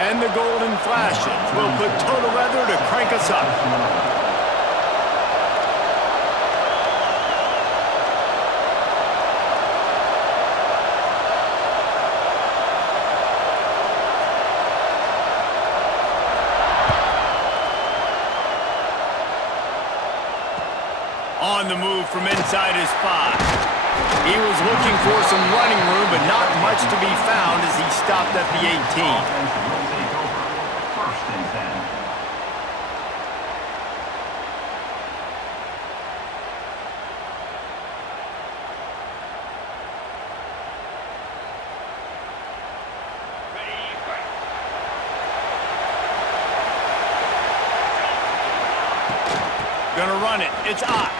And the golden flashes will put total weather to crank us up. On the move from inside his 5. He was looking for some running room, but not much to be found as he stopped at the 18. Gonna run it. It's Ott.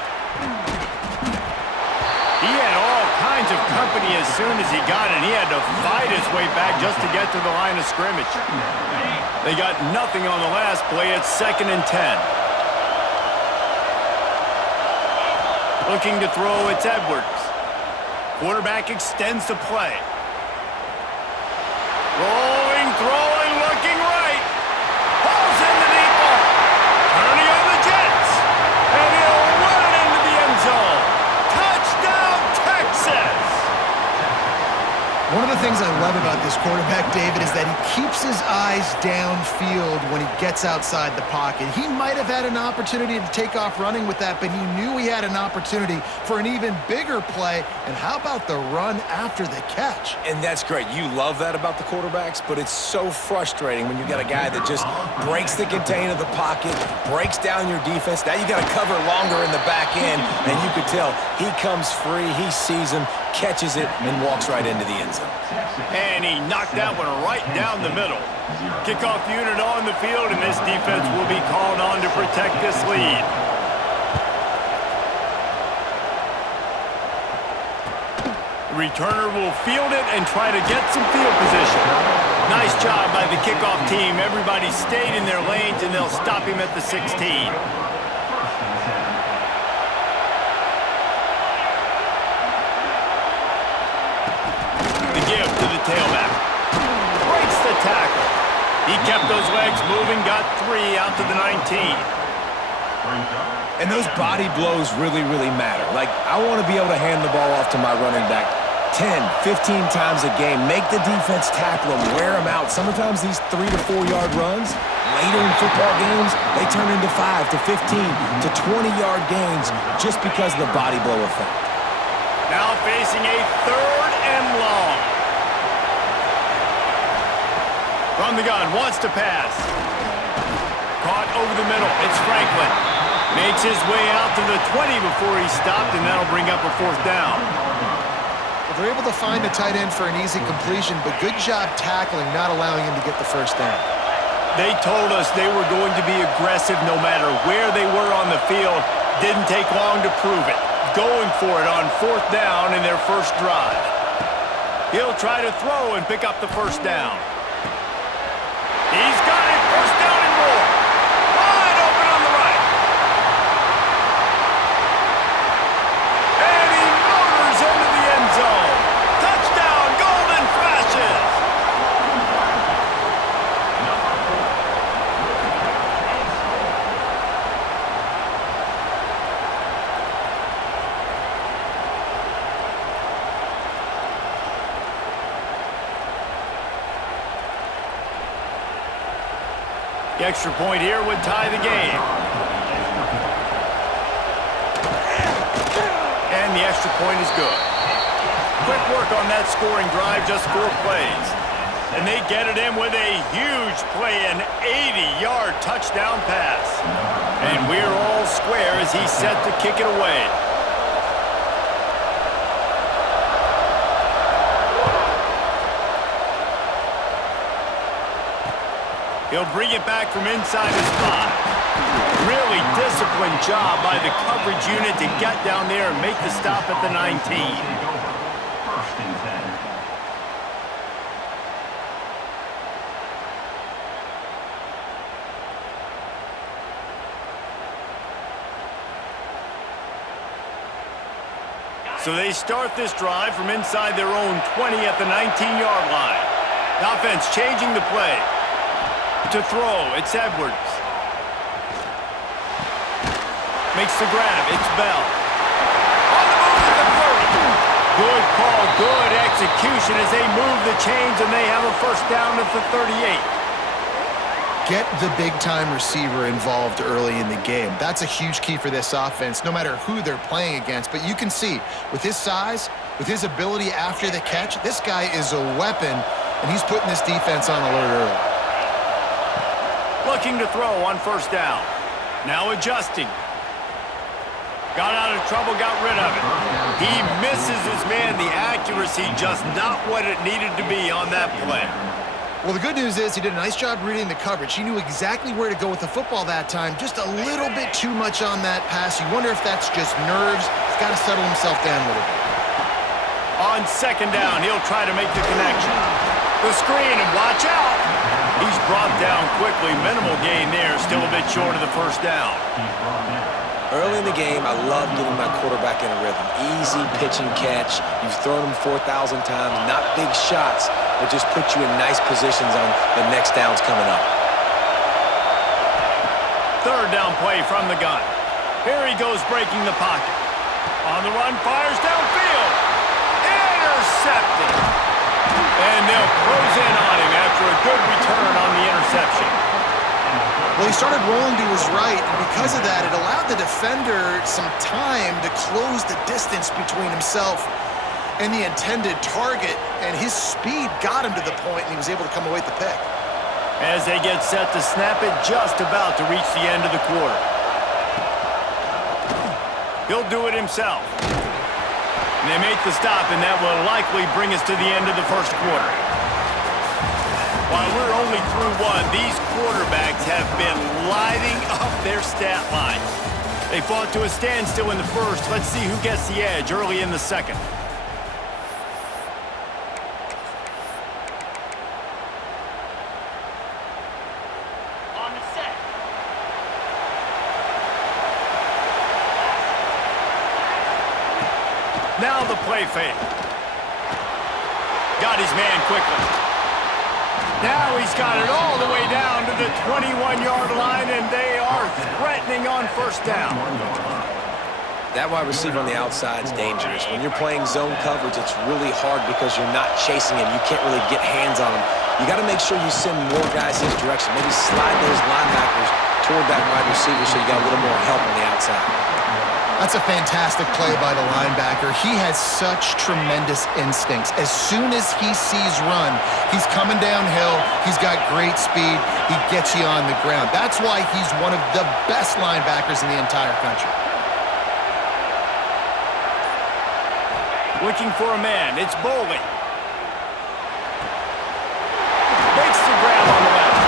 He had all kinds of company as soon as he got it. He had to fight his way back just to get to the line of scrimmage. They got nothing on the last play. It's 2nd and 10. Looking to throw, it's Edwards. Quarterback extends the play. Rolling, throwing, looking right. Balls in the deep ball. Turning on the Jets. And he'll run it into the end zone. Touchdown, Texas! One of the things I love about this quarterback, David, is that he keeps his eyes downfield when he gets outside the pocket. He might have had an opportunity to take off running with that, but he knew he had an opportunity for an even bigger play. And how about the run after the catch? And that's great. You love that about the quarterbacks, but it's so frustrating when you got a guy that just breaks the contain of the pocket, breaks down your defense. Now you got to cover longer in the back end, and you could tell he comes free, he sees him, catches it, and walks right into the end zone. And he knocked that one right down the middle. Kickoff unit on the field, and this defense will be called on to protect this lead. The returner will field it and try to get some field position. Nice job by the kickoff team. Everybody stayed in their lanes, and they'll stop him at the 16. Give to the tailback. Breaks the tackle. He kept those legs moving, got 3 out to the 19. And those body blows really, really matter. Like, I want to be able to hand the ball off to my running back 10, 15 times a game. Make the defense tackle him, wear him out. Sometimes these 3 to 4 yard runs, later in football games, they turn into 5 to 15 to 20-yard gains just because of the body blow effect. Now facing a 3rd and long. From the gun, wants to pass. Caught over the middle. It's Franklin. Makes his way out to the 20 before he stopped, and that'll bring up a 4th down. Well, they're able to find the tight end for an easy completion, but good job tackling, not allowing him to get the 1st down. They told us they were going to be aggressive no matter where they were on the field. Didn't take long to prove it. Going for it on 4th down in their first drive. He'll try to throw and pick up the 1st down. He's got it. 1st down and more. Wide open on the right. And he motors into the end zone. Touchdown, Golden Flashes. The extra point here would tie the game. And the extra point is good. Quick work on that scoring drive, just 4 plays. And they get it in with a huge play, an 80-yard touchdown pass. And we're all square as he's set to kick it away. He'll bring it back from inside his 5. Really disciplined job by the coverage unit to get down there and make the stop at the 19. So they start this drive from inside their own 20 at the 19-yard line. The offense changing the play. To throw, it's Edwards. Makes the grab, it's Bell. On the move at the 30. Good call, good execution as they move the chains and they have a first down at the 38. Get the big-time receiver involved early in the game. That's a huge key for this offense, no matter who they're playing against. But you can see, with his size, with his ability after the catch, this guy is a weapon, and he's putting this defense on alert early. Looking to throw on first down. Now adjusting. Got out of trouble, got rid of it. He misses his man. The accuracy just not what it needed to be on that play. Well, the good news is he did a nice job reading the coverage. He knew exactly where to go with the football that time. Just a little bit too much on that pass. You wonder if that's just nerves. He's got to settle himself down a little bit. On second down, he'll try to make the connection. The screen, and watch out. He's brought down quickly. Minimal gain there. Still a bit short of the first down. Early in the game, I love getting my quarterback in a rhythm. Easy pitch and catch. You've thrown him 4,000 times. Not big shots, but just put you in nice positions on the next downs coming up. Third down play from the gun. Here he goes breaking the pocket. On the run, fires downfield. Intercepted. And they'll close in on him after a good return on the interception. Well, he started rolling to his right, and because of that, it allowed the defender some time to close the distance between himself and the intended target, and his speed got him to the point, and he was able to come away with the pick. As they get set to snap it, just about to reach the end of the quarter. He'll do it himself. And they make the stop, and that will likely bring us to the end of the first quarter. While we're only through one, these quarterbacks have been lighting up their stat lines. They fought to a standstill in the first. Let's see who gets the edge early in the second. On the set. Now the play fake. Got his man quickly. Now he's got it all the way down to the 21-yard line, and they are threatening on first down. That wide receiver on the outside is dangerous. When you're playing zone coverage, it's really hard because you're not chasing him. You can't really get hands on him. You got to make sure you send more guys his direction. Maybe slide those linebackers toward that wide receiver so you got a little more help on the outside. That's a fantastic play by the linebacker. He has such tremendous instincts. As soon as he sees run, he's coming downhill. He's got great speed. He gets you on the ground. That's why he's one of the best linebackers in the entire country. Looking for a man. It's Bowling. Makes the grab on the left.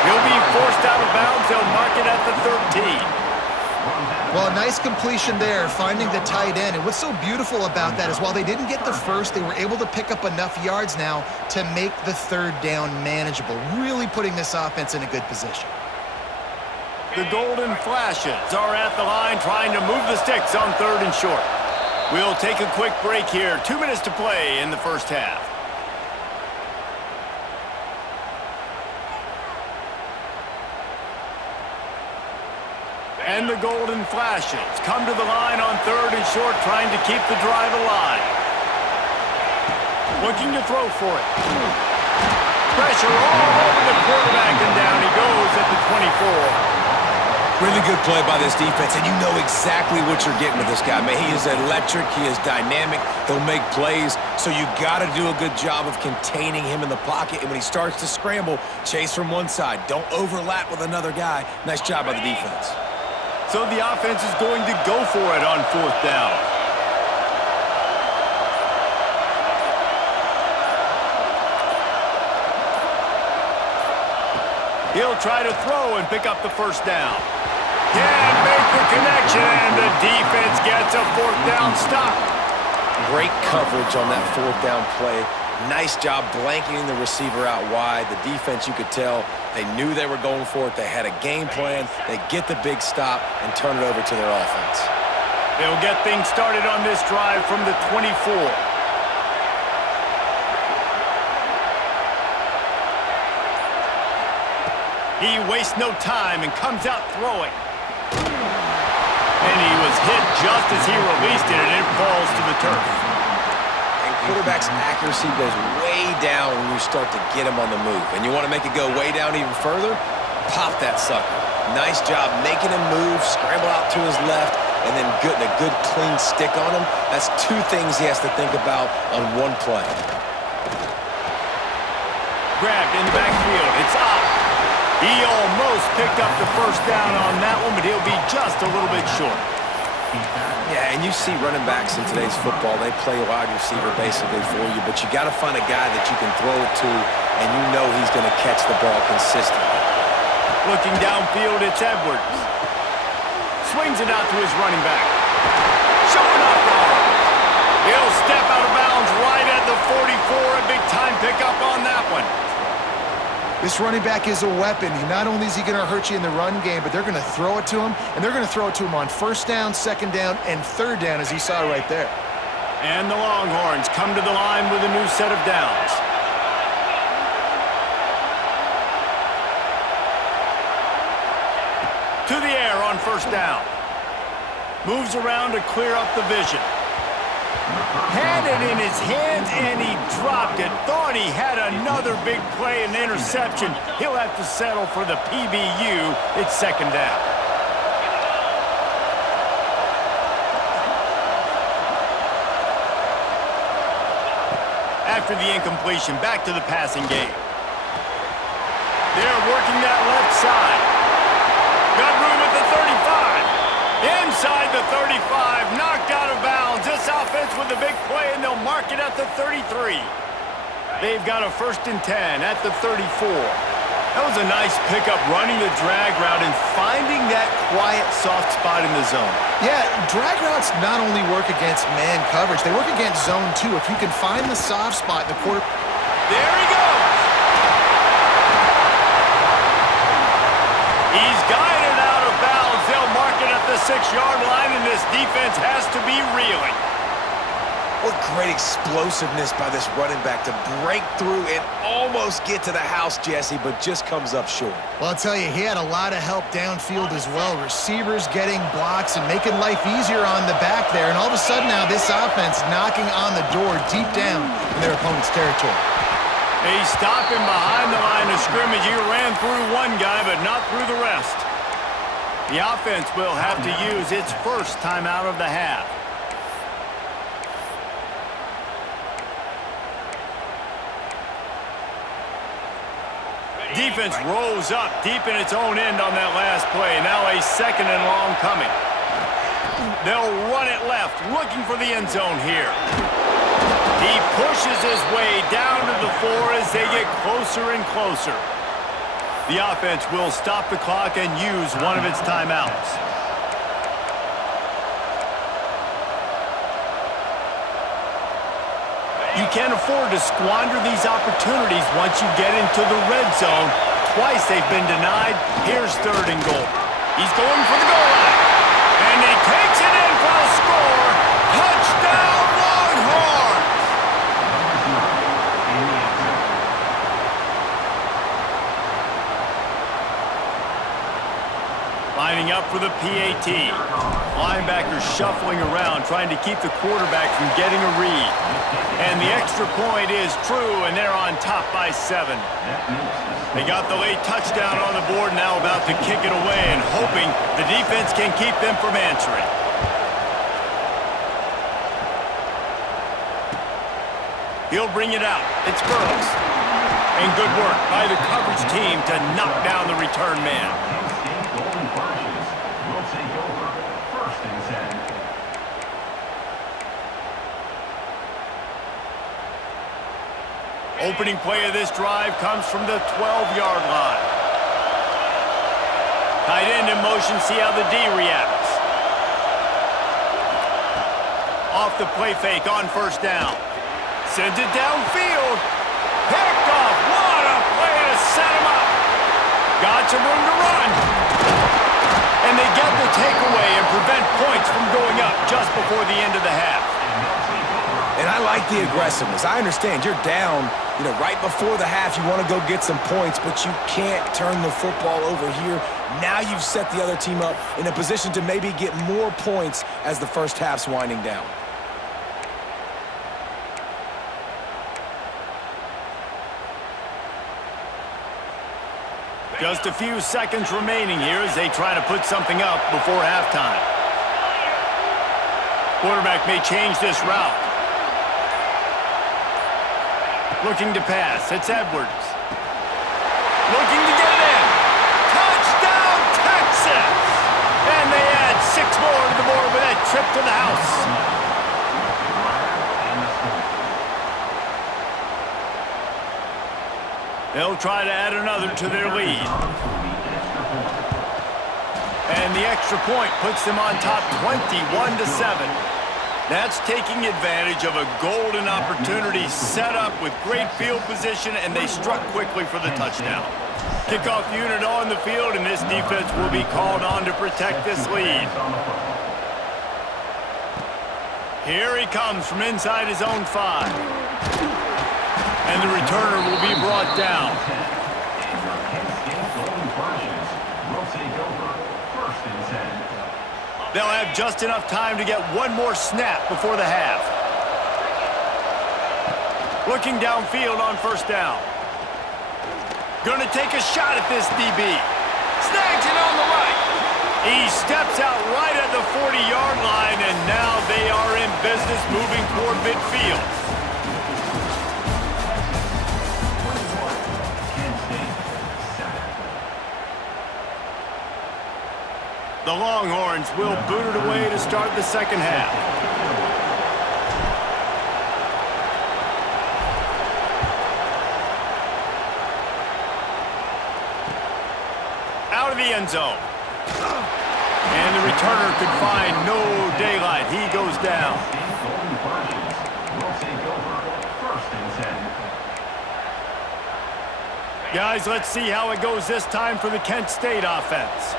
He'll be forced out of bounds. They'll mark it at the 13. Well, a nice completion there, finding the tight end. And what's so beautiful about that is while they didn't get the first, they were able to pick up enough yards now to make the third down manageable, really putting this offense in a good position. The Golden Flashes are at the line trying to move the sticks on third and short. We'll take a quick break here. 2 minutes to play in the first half. And the Golden Flashes come to the line on third and short, trying to keep the drive alive. Looking to throw for it. Pressure all over the quarterback, and down he goes at the 24. Really good play by this defense, and you know exactly what you're getting with this guy. Man, he is electric. He is dynamic. He'll make plays, so you got to do a good job of containing him in the pocket. And when he starts to scramble, chase from one side. Don't overlap with another guy. Nice job by the defense. So the offense is going to go for it on fourth down. He'll try to throw and pick up the first down. Can't make the connection, and the defense gets a fourth down stop. Great coverage on that fourth down play. Nice job blanketing the receiver out wide. The defense, you could tell, they knew they were going for it. They had a game plan. They get the big stop and turn it over to their offense. They'll get things started on this drive from the 24. He wastes no time and comes out throwing. And he was hit just as he released it, and it falls to the turf. And quarterback's accuracy goes way down when you start to get him on the move. And you want to make it go way down even further? Pop that sucker. Nice job making him move, scramble out to his left, and then getting a good clean stick on him. That's two things he has to think about on one play. Grabbed in the backfield. It's up. He almost picked up the first down on that one, but he'll be just a little bit short. Yeah, and you see running backs in today's football, they play wide receiver basically for you, but you got to find a guy that you can throw it to, and you know he's going to catch the ball consistently. Looking downfield, it's Edwards. Swings it out to his running back. Showing off the arm. He'll step out of bounds right at the 44. A big time pickup on that one. This running back is a weapon. Not only is he going to hurt you in the run game, but they're going to throw it to him, and they're going to throw it to him on first down, second down, and third down, as you saw right there. And the Longhorns come to the line with a new set of downs. To the air on first down. Moves around to clear up the vision. Had it in his hands, and he dropped it. Thought he had another big play and interception. He'll have to settle for the PBU. It's second down. After the incompletion, back to the passing game. They're working that left side. Got room at the 35. Inside the 35, knocked out of bounds. This offense with the big play, and they'll mark it at the 33. They've got a 1st and 10 at the 34. That was a nice pickup, running the drag route and finding that quiet, soft spot in the zone. Yeah, drag routes not only work against man coverage, they work against zone too. If you can find the soft spot in the quarter. There he goes. He's guided out of bounds. They'll mark it at the 6-yard line, and this defense has to be reeling. What great explosiveness by this running back to break through and almost get to the house, Jesse, but just comes up short. Well, I'll tell you, he had a lot of help downfield as well. Receivers getting blocks and making life easier on the back there. And all of a sudden now, this offense knocking on the door deep down in their opponent's territory. They stop him behind the line of scrimmage. He ran through one guy, but not through the rest. The offense will have to use its first timeout of the half. Defense rose up deep in its own end on that last play. Now a 2nd and long coming. They'll run it left, looking for the end zone here. He pushes his way down to the 4 as they get closer and closer. The offense will stop the clock and use one of its timeouts. You can't afford to squander these opportunities once you get into the red zone. Twice they've been denied. Here's 3rd and goal. He's going for the goal line. And he takes it in for a score. Touchdown, Longhorns! Lining up for the PAT. Linebackers shuffling around, trying to keep the quarterback from getting a read. And the extra point is true, and they're on top by 7. They got the late touchdown on the board, now about to kick it away and hoping the defense can keep them from answering. He'll bring it out. It's Burks. And good work by the coverage team to knock down the return man. Opening play of this drive comes from the 12-yard line. Tight end in motion, see how the D reacts. Off the play fake on first down. Sends it downfield. Picked off. What a play to set him up. Got some room to run. And they get the takeaway and prevent points from going up just before the end of the half. And I like the aggressiveness. I understand you're down, right before the half. You want to go get some points, but you can't turn the football over here. Now you've set the other team up in a position to maybe get more points as the first half's winding down. Just a few seconds remaining here as they try to put something up before halftime. Quarterback may change this route. Looking to pass. It's Edwards. Looking to get it in. Touchdown, Texas! And they add 6 more to the board with that trip to the house. They'll try to add another to their lead. And the extra point puts them on top 21-7. That's taking advantage of a golden opportunity set up with great field position, and they struck quickly for the touchdown. Kickoff unit on the field, and this defense will be called on to protect this lead. Here he comes from inside his own 5. And the returner will be brought down. They'll have just enough time to get one more snap before the half. Looking downfield on first down. Gonna take a shot at this DB. Snags it on the right. He steps out right at the 40-yard line, and now they are in business moving toward midfield. The Longhorns will boot it away to start the second half. Out of the end zone. And the returner could find no daylight. He goes down. Guys, let's see how it goes this time for the Kent State offense.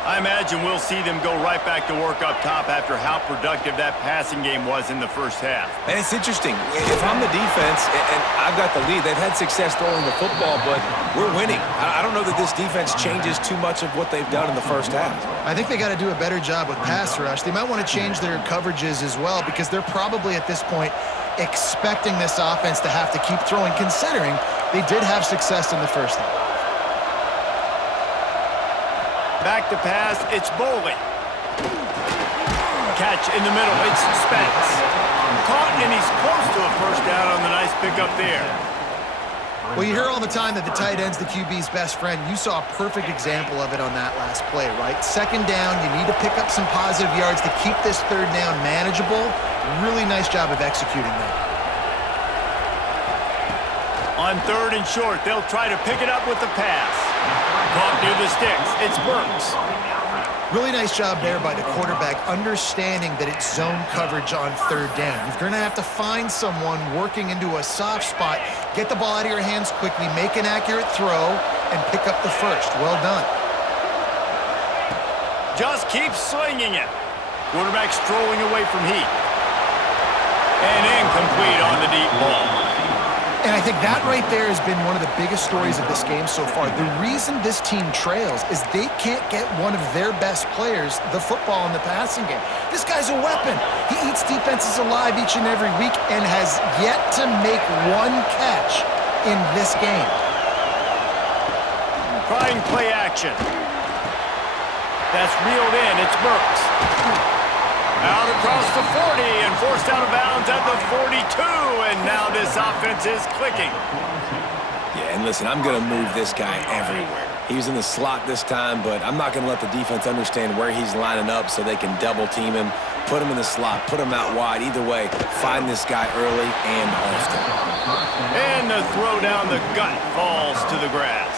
I imagine we'll see them go right back to work up top after how productive that passing game was in the first half. And it's interesting. If I'm the defense and I've got the lead, they've had success throwing the football, but we're winning. I don't know that this defense changes too much of what they've done in the first half. I think they got to do a better job with pass rush. They might want to change their coverages as well, because they're probably at this point expecting this offense to have to keep throwing, considering they did have success in the first half. Back to pass, it's Boley. Catch in the middle, it's Spence. Caught, and he's close to a first down on the nice pickup there. Well, you hear all the time that the tight end's the QB's best friend. You saw a perfect example of it on that last play, right? Second down, you need to pick up some positive yards to keep this third down manageable. Really nice job of executing that. On third and short, they'll try to pick it up with the pass. Caught near the sticks. It's Burks. Really nice job there by the quarterback, understanding that it's zone coverage on third down. You're going to have to find someone working into a soft spot, get the ball out of your hands quickly, make an accurate throw, and pick up the first. Well done. Just keep slinging it. Quarterback strolling away from Heath. And incomplete on the deep ball. And I think that right there has been one of the biggest stories of this game so far. The reason this team trails is they can't get one of their best players the football in the passing game. This guy's a weapon. He eats defenses alive each and every week and has yet to make one catch in this game. Trying play action. That's reeled in. It's Burks. Out across the 40 and forced out of bounds at the 42, and now this offense is clicking. Yeah, and listen, I'm going to move this guy everywhere. He was in the slot this time, but I'm not going to let the defense understand where he's lining up so they can double team him, put him in the slot, put him out wide. Either way, find this guy early and often. And the throw down the gut falls to the grass.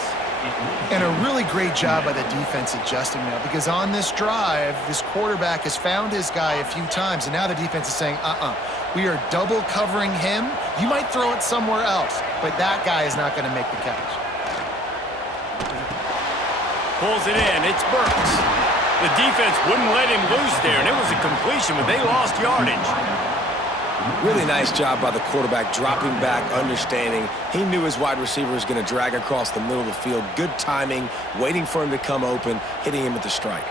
And a really great job by the defense adjusting now, because on this drive, this quarterback has found his guy a few times, and now the defense is saying, we are double covering him. You might throw it somewhere else, but that guy is not going to make the catch. Pulls it in. It's Burks. The defense wouldn't let him loose there, and it was a completion, but they lost yardage. Really nice job by the quarterback, dropping back, understanding. He knew his wide receiver was going to drag across the middle of the field. Good timing, waiting for him to come open, hitting him with the strike.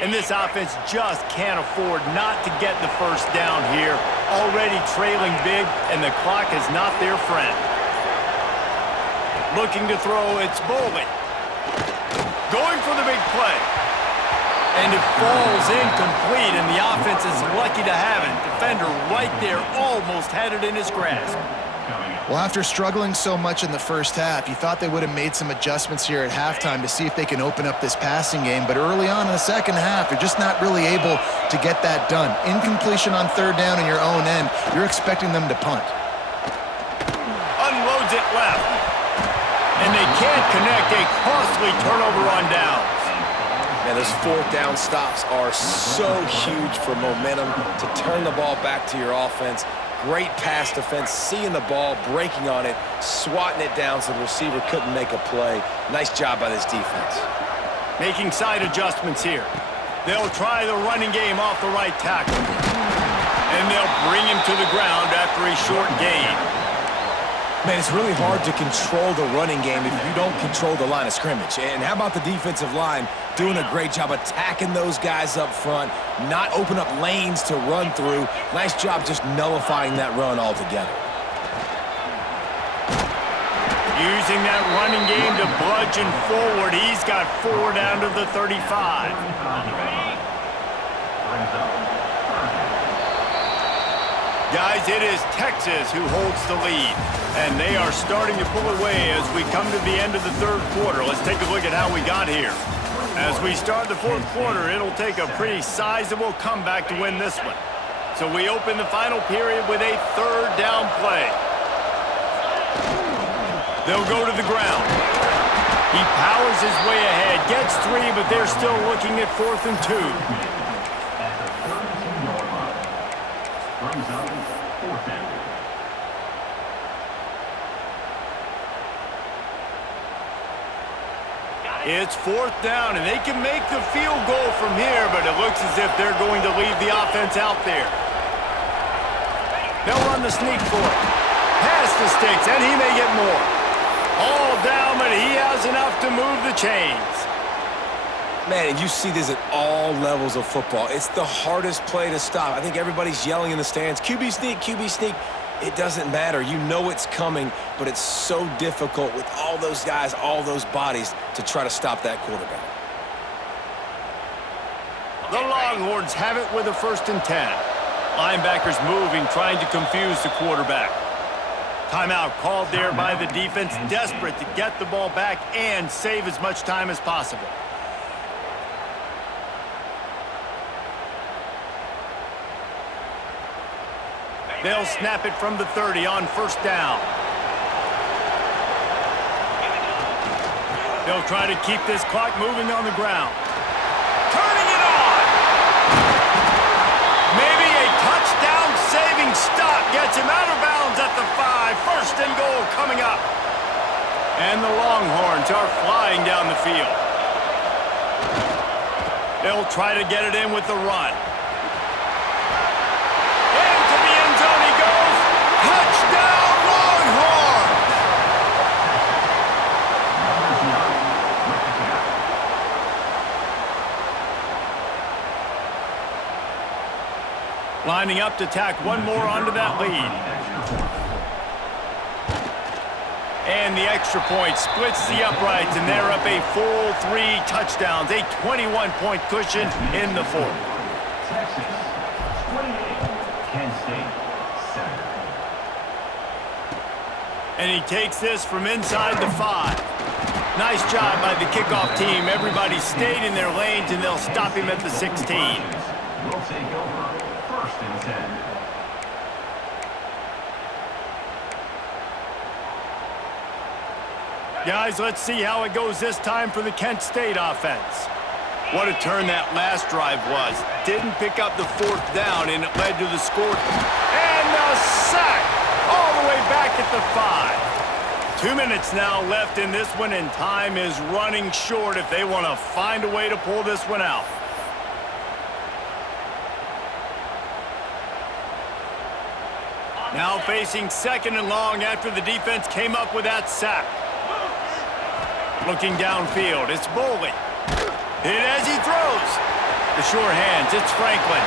And this offense just can't afford not to get the first down here. Already trailing big, and the clock is not their friend. Looking to throw, it's Boley. Going for the big play. And it falls incomplete, and the offense is lucky to have it. Defender right there almost had it in his grasp. Well, after struggling so much in the first half, you thought they would have made some adjustments here at halftime to see if they can open up this passing game. But early on in the second half, they're just not really able to get that done. Incompletion on third down in your own end, you're expecting them to punt. Unloads it left. And they can't connect a costly turnover on downs. And those fourth down stops are so huge for momentum to turn the ball back to your offense. Great pass defense, seeing the ball, breaking on it, swatting it down so the receiver couldn't make a play. Nice job by this defense. Making side adjustments here. They'll try the running game off the right tackle. And they'll bring him to the ground after a short gain. Man, it's really hard to control the running game if you don't control the line of scrimmage. And how about the defensive line doing a great job attacking those guys up front, not open up lanes to run through. Nice job just nullifying that run altogether. Using that running game to bludgeon forward. He's got 4 down to the 35. Guys, it is Texas who holds the lead, and they are starting to pull away as we come to the end of the third quarter. Let's take a look at how we got here. As we start the fourth quarter, it'll take a pretty sizable comeback to win this one. So we open the final period with a third down play. They'll go to the ground. He powers his way ahead, gets 3, but they're still looking at 4th and 2. It's 4th down, and they can make the field goal from here, but it looks as if they're going to leave the offense out there. They'll run the sneak for it. Pass the sticks, and he may get more. All down, but he has enough to move the chains. Man, and you see this at all levels of football. It's the hardest play to stop. I think everybody's yelling in the stands, QB sneak, QB sneak. It doesn't matter. You know it's coming, but it's so difficult with all those guys, all those bodies to try to stop that quarterback. The Longhorns have it with a 1st and 10. Linebackers moving, trying to confuse the quarterback. Timeout called there by the defense, desperate to get the ball back and save as much time as possible. They'll snap it from the 30 on 1st down. They'll try to keep this clock moving on the ground. Turning it on! Maybe a touchdown-saving stop gets him out of bounds at the 5. 1st and goal coming up. And the Longhorns are flying down the field. They'll try to get it in with the run. Touchdown, Longhorns! Lining up to tack one more onto that lead. And the extra point splits the uprights, and they're up a full 3 touchdowns, a 21-point cushion in the 4th. Texas, 28, Kent State. And he takes this from inside the 5. Nice job by the kickoff team. Everybody stayed in their lanes, and they'll stop him at the 16. We'll take over 1st and 10. Guys, let's see how it goes this time for the Kent State offense. What a turn that last drive was. Didn't pick up the 4th down, and it led to the score. And the sack! All the way back at the 5. 2 minutes now left in this one, and time is running short if they want to find a way to pull this one out. Now facing 2nd and long after the defense came up with that sack. Looking downfield, it's Boley. Hit as he throws. The sure hands, it's Franklin.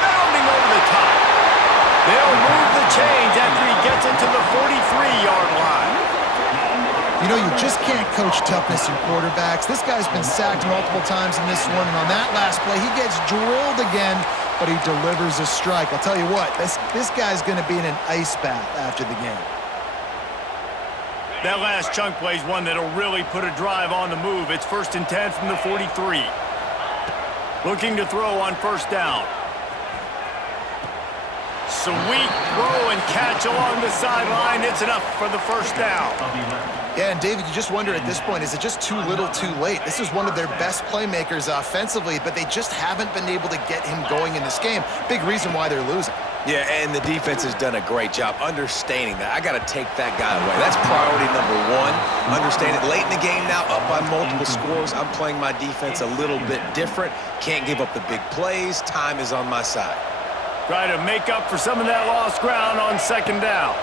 Bounding over the top. They'll move the chains after he gets into the 43-yard line. You know, you just can't coach toughness in quarterbacks. This guy's been sacked multiple times in this one, and on that last play, he gets drilled again, but he delivers a strike. I'll tell you what, this guy's going to be in an ice bath after the game. That last chunk play is one that'll really put a drive on the move. It's 1st and 10 from the 43. Looking to throw on 1st down. Sweet throw and catch along the sideline. It's enough for the 1st down. Yeah, and David, you just wonder at this point, is it just too little too late? This is one of their best playmakers offensively, but they just haven't been able to get him going in this game. Big reason why they're losing. Yeah, and the defense has done a great job understanding that. I got to take that guy away. That's priority number 1. Understand it late in the game now, up by multiple scores. I'm playing my defense a little bit different. Can't give up the big plays. Time is on my side. Try to make up for some of that lost ground on 2nd down.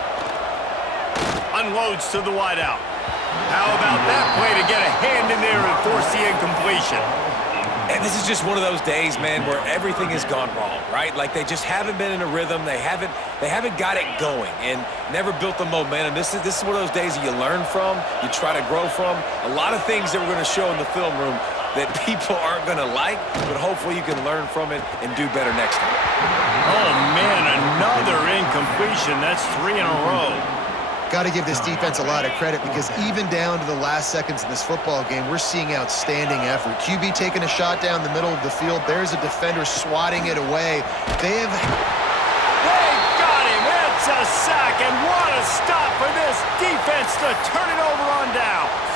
Unloads to the wideout. How about that play to get a hand in there and force the incompletion? And this is just one of those days, man, where everything has gone wrong, right? Like they just haven't been in a rhythm. They haven't got it going and never built the momentum. This is one of those days that you learn from, you try to grow from. A lot of things that we're going to show in the film room that people aren't going to like, but hopefully you can learn from it and do better next time. Oh, man, another incompletion. That's 3 in a row. Got to give this defense a lot of credit because even down to the last seconds in this football game, we're seeing outstanding effort. QB taking a shot down the middle of the field. There's a defender swatting it away. They got him. It's a sack, and what a stop for this defense to turn it over on downs.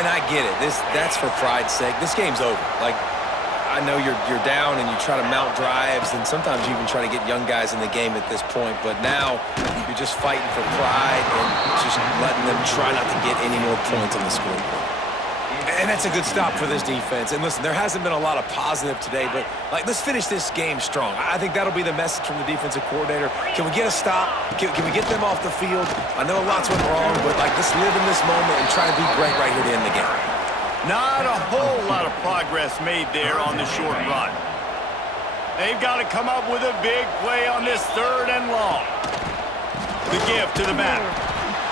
And I get it. That's for pride's sake. This game's over. Like, I know you're down and you try to mount drives, and sometimes you even try to get young guys in the game at this point. But now you're just fighting for pride and just letting them try not to get any more points on the scoreboard. And that's a good stop for this defense. And listen, there hasn't been a lot of positive today, but like, let's finish this game strong. I think that'll be the message from the defensive coordinator. Can we get a stop? Can we get them off the field? I know lots went wrong, but like, let's live in this moment and try to be great right here to end the game. Not a whole lot of progress made there on the short run. They've got to come up with a big play on this 3rd and long. The give to the back.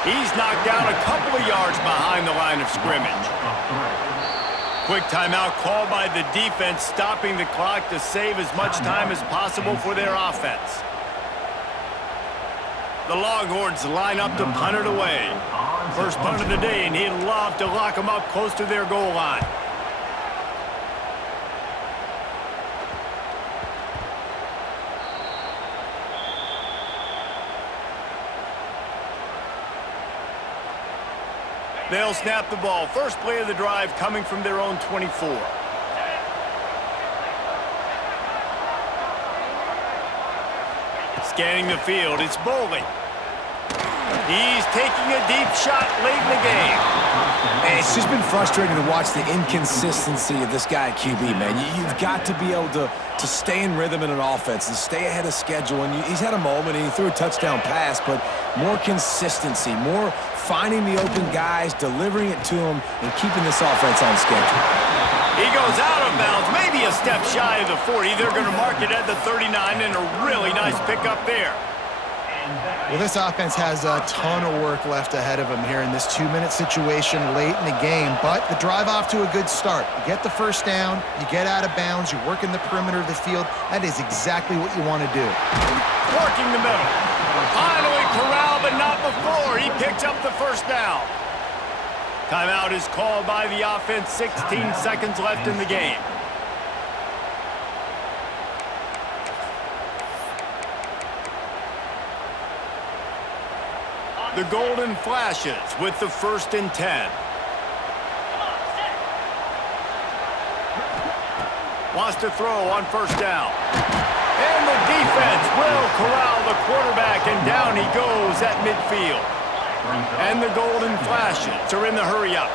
He's knocked down a couple of yards behind the line of scrimmage. Quick timeout called by the defense, stopping the clock to save as much time as possible for their offense. The Longhorns line up to punt it away. First punt of the day, and he'd love to lock them up close to their goal line. They'll snap the ball. First play of the drive coming from their own 24. Scanning the field, it's Boley. He's taking a deep shot late in the game. Man, it's just been frustrating to watch the inconsistency of this guy at QB, man. You've got to be able to stay in rhythm in an offense and stay ahead of schedule. And he's had a moment, and he threw a touchdown pass, but more consistency, more finding the open guys, delivering it to them, and keeping this offense on schedule. He goes out of bounds, maybe a step shy of the 40. They're going to mark it at the 39, and a really nice pickup there. Well, this offense has a ton of work left ahead of them here in this 2-minute situation late in the game, but the drive off to a good start. You get the 1st down, you get out of bounds, you work in the perimeter of the field. That is exactly what you want to do. Working the middle. Finally corralled, but not before. He picked up the 1st down. Timeout is called by the offense. 16 seconds left in the game. The Golden Flashes with the 1st and 10. Wants to throw on 1st down. And the defense will corral the quarterback, and down he goes at midfield. And the golden flashes are in the hurry up.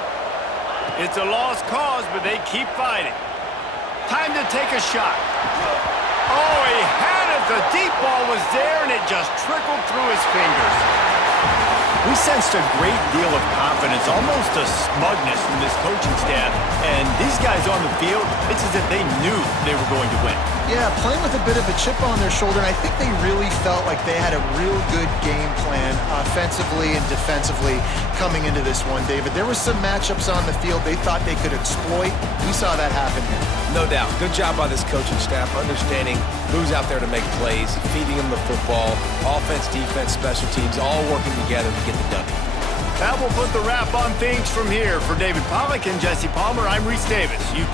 It's a lost cause, but they keep fighting. Time to take a shot. Oh, he had it. The deep ball was there, and it just trickled through his fingers. We sensed a great deal of confidence, almost a smugness from this coaching staff. And these guys on the field, it's as if they knew they were going to win. Yeah, playing with a bit of a chip on their shoulder, and I think they really felt like they had a real good game plan offensively and defensively coming into this one, David. There were some matchups on the field they thought they could exploit. We saw that happen here. No doubt. Good job by this coaching staff, understanding who's out there to make plays, feeding them the football, offense, defense, special teams, all working together to get the W. That will put the wrap on things from here. For David Pollack and Jesse Palmer, I'm Reese Davis. You've been